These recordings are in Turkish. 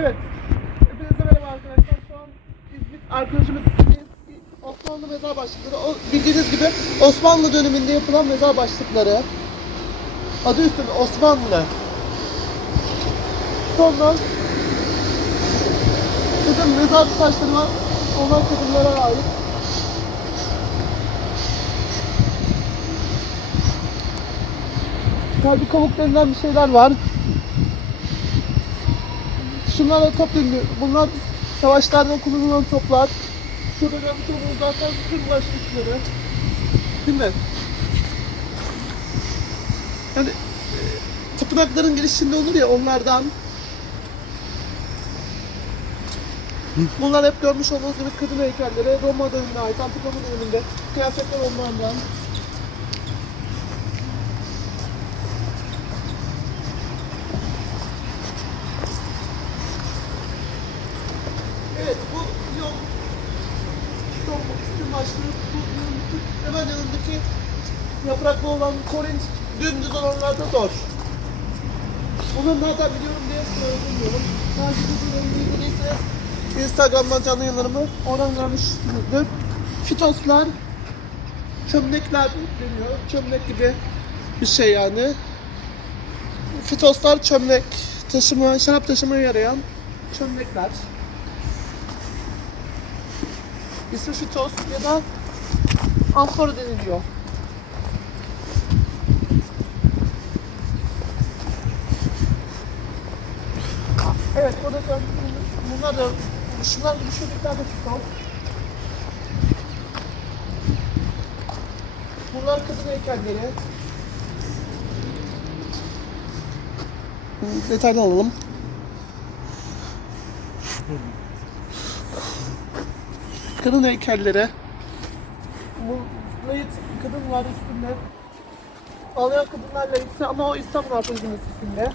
Evet. Hepinize merhaba arkadaşlar. Şu an İzmit arkadaşımız Osmanlı mezar başlıkları. O, bildiğiniz gibi Osmanlı döneminde yapılan mezar başlıkları. Adı üstünde Osmanlı. Sonra kadın mezar taşları var. Onlar kadınlara ait. Kalbi kavuk denilen bir şeyler var. Şunlar da top dönüyor. Bunlar savaşlarda kullanılan toplar. Şurada görmüş olduğunuz zaten başlıkları. Değil mi? Yani e, tapınakların girişinde olur ya onlardan. Bunlar hep görmüş olduğunuz gibi kadın heykelleri Roma dönemine ait, Antik Roma döneminde kıyafetler onlardan. Evet bu yol çok üstün başlı bu yolun hemen yanındaki yapraklı olan Korint dümdüz olanlarda zor. Bunu nereden biliyorum diye söylemiyorum. İlgiliyseniz Instagram'dan canlı yayınlarımı oradan görmüşsünüzdür. Fitoslar çömlekler deniyor. Çömlek gibi bir şey yani. Fitoslar çömlek taşıma, şarap taşımaya yarayan çömlekler. İsmi fitos ya da amfora deniliyor. Evet, burada gördüğünüz bunlar da şunlar gibi şöbekler de fitos. Bunlar kadın heykelleri. Detaylı alalım. kadın heykelleri. Bu layıt kadın var üstünde. Ağlayan kadınlar layıtı ama o İstanbul Arkeoloji Müzesi'nde.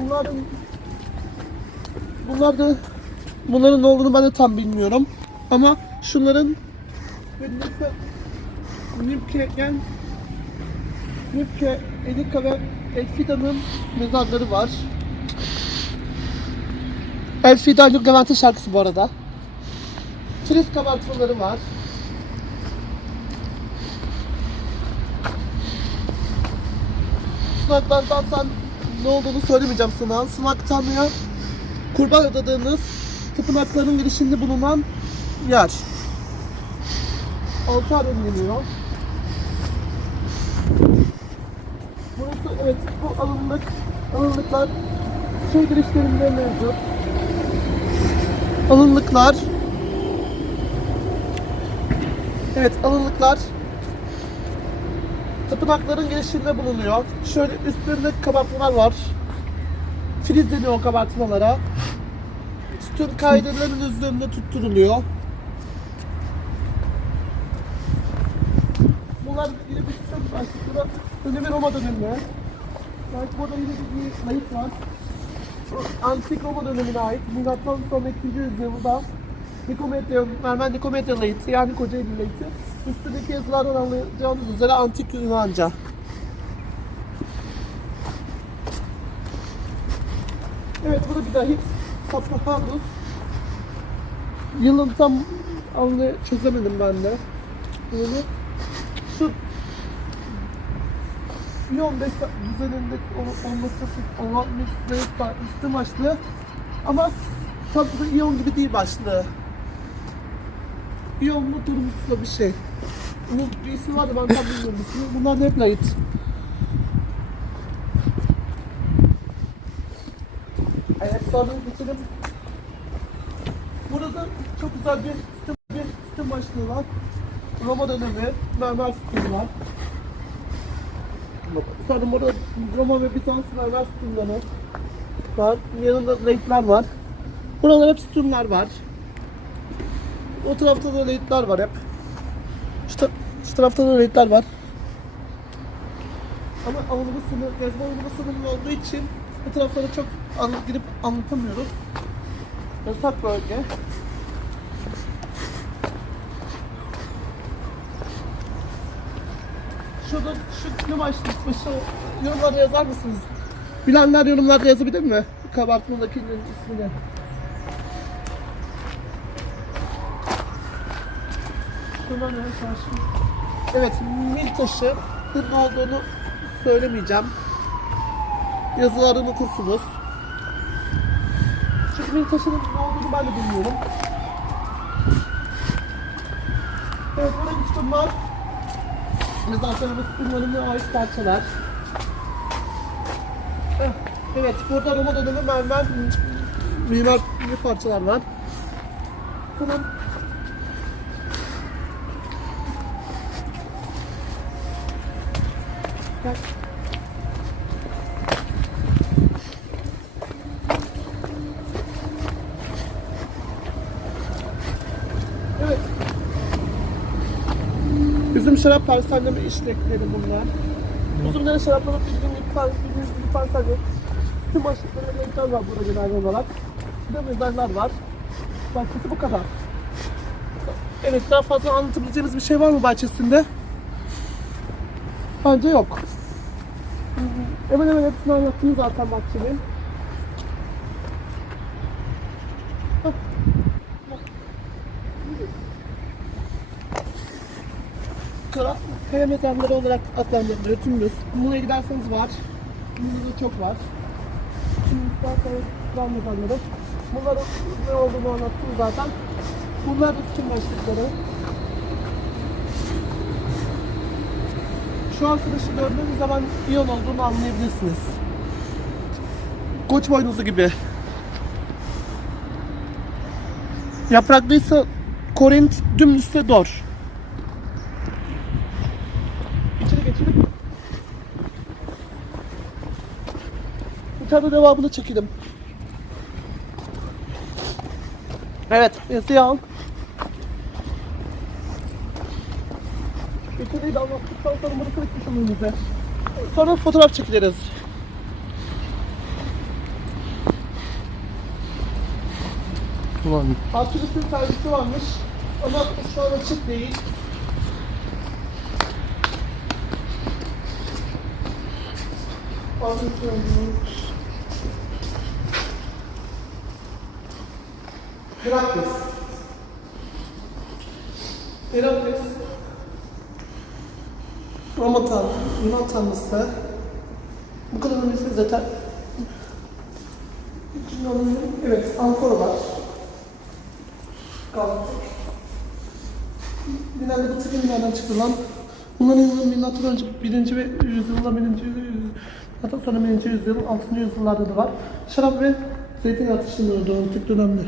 Şunların bunlar da bunların ne olduğunu ben de tam bilmiyorum. Ama şunların Nipke Nipke'gen Nipke, Elika ve Elfida'nın mezarları var. Elfida Haluk Levent'in şarkısı bu arada. Filiz kabartmaları var. Sunaklardan sen ne olduğunu söylemeyeceğim sana. Sunaktan ya kurban adadığınız tapınakların girişinde bulunan yer. Altar deniliyor. Burası evet bu alınlık alınlıklar şey girişlerinde mevcut alınlıklar. Evet alınlıklar tapınakların girişinde bulunuyor. Şöyle üstlerinde kabartmalar var. Filiz deniyor o kabartmalara. Sütun kaydırların üzerinde tutturuluyor. Bunlar yine bir sütun başlıkları. Dönemi Roma dönemi. Belki burada yine bir layık var. Antik Roma dönemine ait milattan sonra 2. yüzyılda Nikomedia, Mermer Nikomedia layıtı yani Kocaeli layıtı üstündeki yazılardan anlayacağınız üzere antik Yunanca. Evet bu da bir dahi Saprahanus. Yılın tam anlı çözemedim ben de. Yılı. Şu İyon düzeninde ol- olması olan bir üstü başlı. Ama tabii da İyon gibi değil başlı. İyonlu durumsuzda bir şey. Bunun bir ismi vardı ben tam bilmiyorum ismini. Bunlar da hep layıt. Sonra geçelim. Burada çok güzel bir sistem, bir sistem başlığı var. Roma dönemi, mermer sistemi var. Sonra burada Roma ve Bizans mermer sütunları var. Yanında layıklar var. Buralar hep sütunlar var. O tarafta da layıklar var hep. Şu, ta- şu tarafta da layıklar var. Ama anılımı sınır, yazma anılımı sınırlı olduğu için bu taraflara çok an, girip anlatamıyoruz. Yasak bölge. Şurada şu film açtık. Başı yorumlarda yazar mısınız? Bilenler yorumlarda yazabilir mi? Kabartmadakinin ismini. Evet mil taşı. Ne olduğunu söylemeyeceğim. Yazılarını okursunuz. Çünkü mil taşının ne olduğunu ben de bilmiyorum. Evet, burada bir sütun var. Zaten bu sütunlarına ait parçalar. Evet, burada Roma dönemi mermer mimar parçalar var. Tamam. Gel. Evet. Üzüm şarap parselleme işlekleri bunlar. Üzümlere şaraplanıp bildiğim gibi par- bildiğiniz gibi parselle. Tüm başlıklarında renkler var burada genel olarak. Bir de mezarlar var. Bahçesi bu kadar. Evet daha fazla anlatabileceğimiz bir şey var mı bahçesinde? Bence yok. Hemen hemen hepsini anlattım zaten. Hah. Kara, kaya mezarları olarak adlandırılıyor tümümüz. Muğla'ya giderseniz var. Muğla'da çok var. Tümümüzden kaya kral mezarları. Bunların ne olduğunu anlattım zaten. Bunlar da tüm başlıkları. Şu arkadaşı gördüğünüz zaman iyon olduğunu anlayabilirsiniz. Koç boynuzu gibi. Yapraklıysa Korint, dümdüzse Dor. İçeri geçelim. İçeride devamını çekelim. Evet, yazıyı al. İçeriği de anlattıktan sonra bunu kırıkmış önümüze. Sonra fotoğraf çekiliriz. Ulan Artürüs'ün servisi varmış ama şu an açık değil. Artürüs'ün Herakles. Roma tanrı, Yunan tanrısı. Bu kadar önemlisi zaten. Evet, amfora var. Kaldık. Genelde bu trik nereden çıktı lan? Bunların milattan önce 1. ve yüzyılda 1. yüzyıl, hatta sonra 1. yüzyıl, 6. yüzyıllarda da var. Şarap ve zeytin atıştırılıyordu antik dönemde.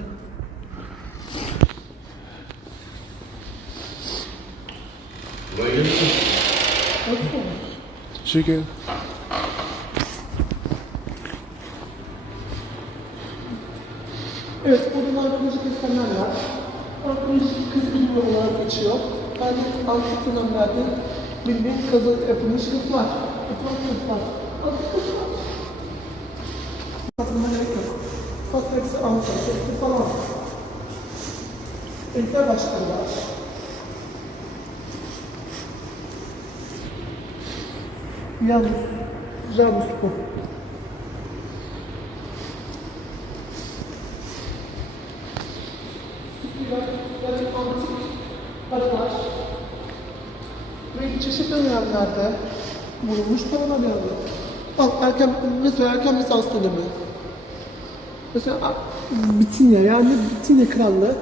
Chicken. Evet, burada arkeolojik eserler var. Arkeolojik kız bilimi olarak geçiyor. Yani antik dönemlerde bildiğin kazı yapılmış kızlar. Yapılan kızlar. Antik kızlar. Hatırlama gerek yok. Fastrex'i Ankara, Sesli falan. Renkler başlıkları var. Yalnız, Janus bu. paralar ve çeşitli dönemlerde bulunmuş paralar yani. Bak erken, mesela erken Bizans dönemi. Mesela Bitinya yani Bitinya Krallığı.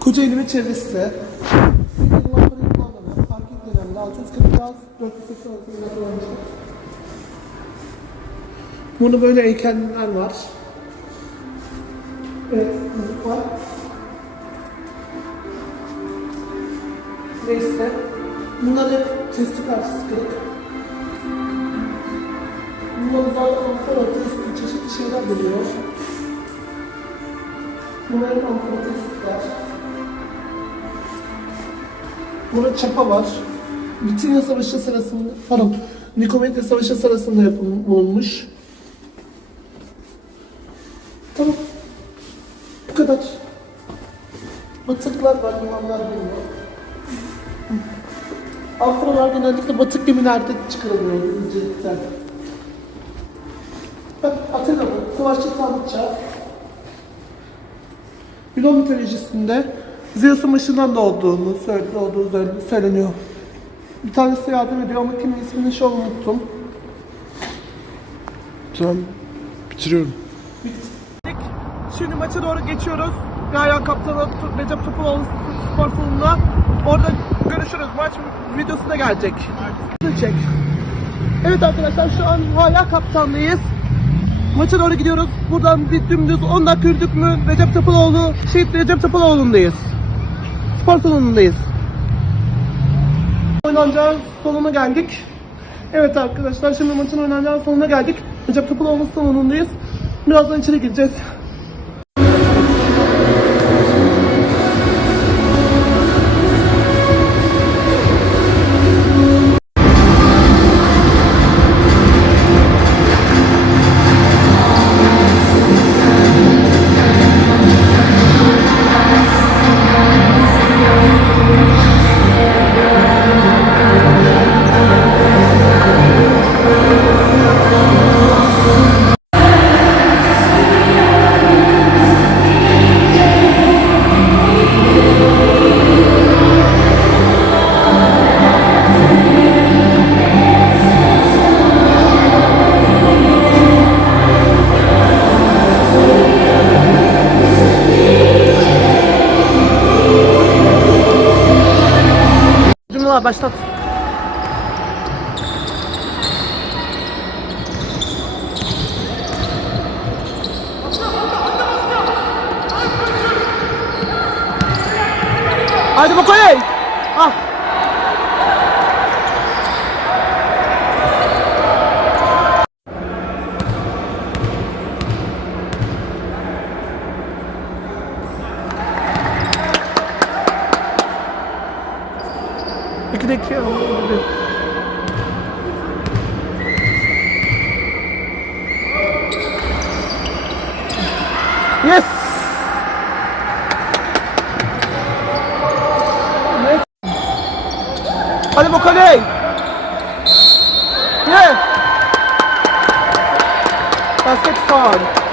Kocaeli ve çevresi. 646 480 arasında kullanmışlar. Bunu böyle heykeller var. Evet, müzik var. Neyse. Bunlar hep testi parçası kırık. Bunlar zaten amfora testi çeşitli şeyler geliyor. Bunlar hep amfora testler. Burada çapa var. Bitinya Savaşı sırasında, pardon, Nikomedya Savaşı sırasında yapılmış. Tamam. Bu kadar. Batıklar var, limanlar bilmiyor. Afralar genellikle batık gemilerde çıkarılıyor incelikten. Bak Athena bu. Savaşçı tanrıça. Yunan mitolojisinde Zeus'un söyle- doğduğu söyle- söyleniyor. Bir tanesi yardım ediyor ama kimin ismini şu an unuttum. Tamam. Bitiriyorum. Şimdi maça doğru geçiyoruz. Gayan Kaptanı Recep Topuloğlu spor salonuna. Orada görüşürüz. Maç videosu da gelecek. Çek. Evet arkadaşlar şu an hala kaptanlıyız. Maça doğru gidiyoruz. Buradan bir dümdüz 10 dakika yürüdük mü Recep Topuloğlu, Şehit Recep Topuloğlu'ndayız. Spor salonundayız. Oynanacağı salona geldik. Evet arkadaşlar şimdi maçın oynanacağı salona geldik. Recep Topuloğlu salonundayız. Birazdan içeri gireceğiz. Cümleler başlat. Haydi bakalım. É que daqui é Yes! Yes! Olha, meu colhei! Yeah! Basket fora!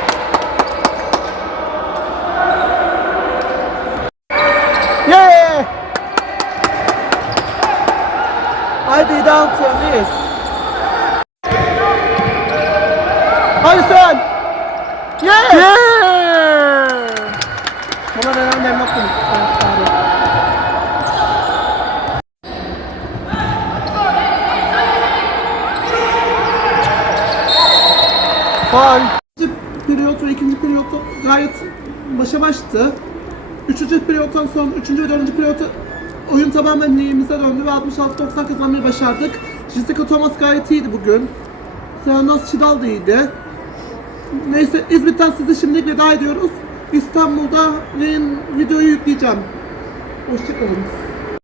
Faul. İkinci periyot ikinci periyot gayet başa baştı. Üçüncü periyottan sonra, üçüncü ve dördüncü periyot oyun tamamen lehimize döndü ve 66-90 kazanmayı başardık. Jessica Thomas gayet iyiydi bugün. Serenaz Çidal da iyiydi. Neyse İzmit'ten size şimdi veda ediyoruz. İstanbul'da videoyu yükleyeceğim. Hoşçakalın.